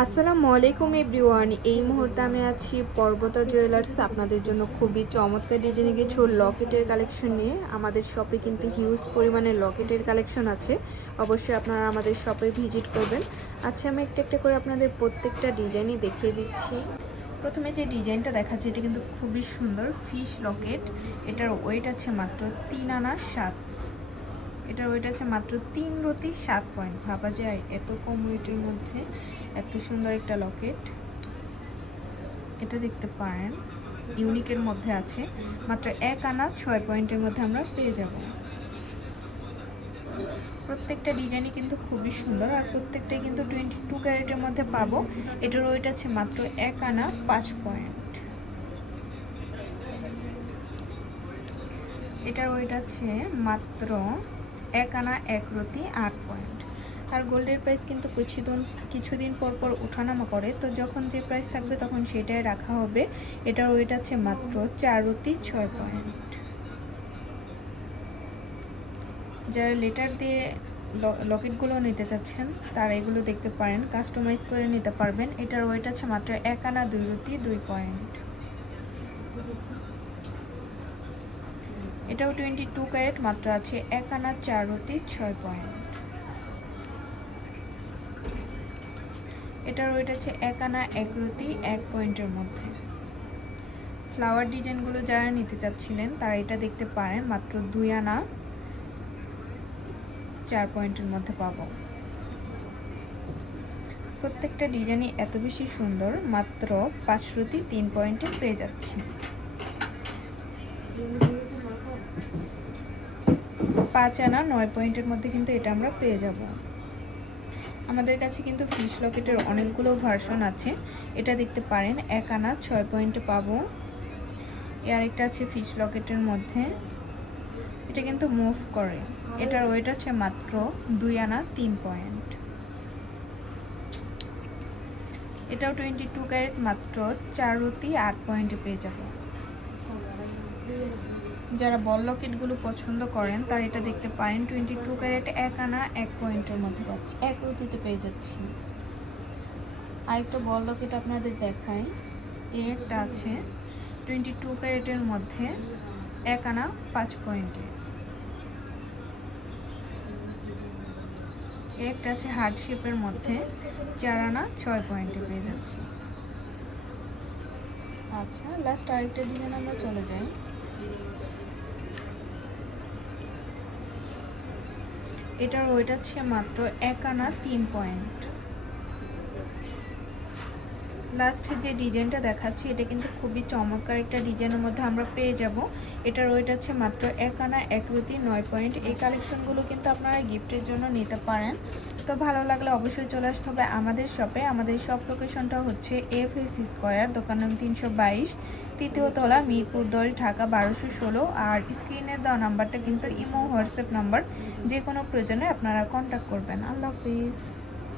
আসসালামু আলাইকুম এভরিওয়ান। এই মুহূর্তে আমি আছি পর্বতা জুয়েলার্স। আপনাদের জন্য খুবই চমৎকার ডিজাইনে কিছু লকেটের কালেকশন নিয়ে। আমাদের শপে কিন্তু হিউজ পরিমাণে লকেটের কালেকশন আছে, অবশ্যই আপনারা আমাদের শপে ভিজিট করবেন। আচ্ছা, আমি একটা একটা করে আপনাদের প্রত্যেকটা ডিজাইনই দেখিয়ে দিচ্ছি। প্রথমে যে ডিজাইনটা দেখাচ্ছে এটা কিন্তু খুবই সুন্দর ফিশ লকেট। এটার ওয়েট আছে মাত্র 3 আনা 7। এটার ওয়েট আছে মাত্র 3 রতি 7 পয়েন্ট। ভাবা যায় এত কম ওয়েটের মধ্যে এত সুন্দর একটা লকেট। এটা দেখতে পারেন ইউনিকের মধ্যে আছে, মাত্র 1 আনা 6 পয়েন্টের মধ্যে আমরা পেয়ে যাব। প্রত্যেকটা ডিজাইনই কিন্তু খুবই সুন্দর আর প্রত্যেকটাই কিন্তু 22 ক্যারেটের মধ্যে পাবো। এটার ওয়েট আছে মাত্র 1 আনা 5 পয়েন্ট। এটার ওয়েট আছে মাত্র 1 আনা 1 রতি 8 পয়েন্ট। আর গোল্ডের প্রাইস কিন্তু কিছুদিন পর পর ওঠানামা করে, তো যখন যে প্রাইস থাকবে তখন সেটাই রাখা হবে। এটার ওয়েট আছে মাত্র 4 রতি 6 পয়েন্ট। যারা লেটার দিয়ে লকেটগুলো নিতে চাচ্ছেন তারা এগুলো দেখতে পারেন, কাস্টমাইজ করে নিতে পারবেন। এটার ওয়েট আছে মাত্র 1 আনা 2 রতি 2 পয়েন্ট। এটাও 22 ক্যারেট, মাত্র আছে 1 আনা 4 রতি 6 পয়েন্ট। এটার ওয়েট আছে 1 আনা 1 রতি 1 পয়েন্টের মধ্যে। ফ্লাওয়ার ডিজাইনগুলো যারা নিতে চাচ্ছিলেন তারা এটা দেখতে পারেন, মাত্র 2 আনা 4 পয়েন্টের মধ্যে পাবো। প্রত্যেকটা ডিজাইনই এত বেশি সুন্দর, মাত্র 5 রতি 3 পয়েন্টে পেয়ে যাচ্ছি। 5 আনা 9 পয়েন্টের মধ্যে কিন্তু এটা আমরা পেয়ে যাব। আমাদের কাছে কিন্তু ফিশ লকেটের অনেকগুলো ভার্সন আছে। এটা দেখতে পারেন 1 আনা 6 পয়েন্টে পাবো। আর একটা আছে ফিশ লকেটের মধ্যে, এটা কিন্তু মুভ করে। এটার ওয়েট আছে মাত্র 2 আনা 3 পয়েন্ট। এটাও 22 ক্যারেট, মাত্র 4 রতি 8 পয়েন্টে পেয়ে যাব। যারা বল লকেটগুলো পছন্দ করেন তারা এটা দেখতে পারেন, 22 ক্যারেট 1 আনা 1 পয়েন্টের মধ্যে পাচ্ছি, 1 রতিতে পেয়ে যাচ্ছি। আরেকটা বল লকেট আপনাদের দেখাই। এই একটা আছে 22 ক্যারেটের মধ্যে 1 আনা 5 পয়েন্টে। একটা আছে হার্ট শেপের মধ্যে 4 আনা 6 পয়েন্টে পেয়ে যাচ্ছি। আচ্ছা, লাস্ট আরেকটা ডিজাইন আমরা চলে যাই। এটার ওয়েট আছে মাত্র 1 আনা 3 পয়েন্ট। লাস্ট যে ডিজাইনটা দেখাচ্ছি এটা কিন্তু খুবই চমৎকার একটা ডিজাইনের মধ্যে আমরা পেয়ে যাব। এটার ওয়েট আছে মাত্র 1 আনা 1 রতি 9 পয়েন্ট। এই কালেকশনগুলো কিন্তু আপনারা গিফটের জন্য নিতে পারেন। তো ভালো লাগলে অবশ্যই চলে আসতে হবে আমাদের শপে। আমাদের শপ লোকেশনটা হচ্ছে FS স্কয়ার, দোকান নং 322, তৃতীয় তলা, মিরপুর 10, ঢাকা 1216। আর স্ক্রিনের দেওয়া নাম্বারটা কিন্তু ইমো হোয়াটসঅ্যাপ নাম্বার, যে কোনো প্রয়োজনে আপনারা কন্ট্যাক্ট করবেন। আল্লাহ হাফিজ।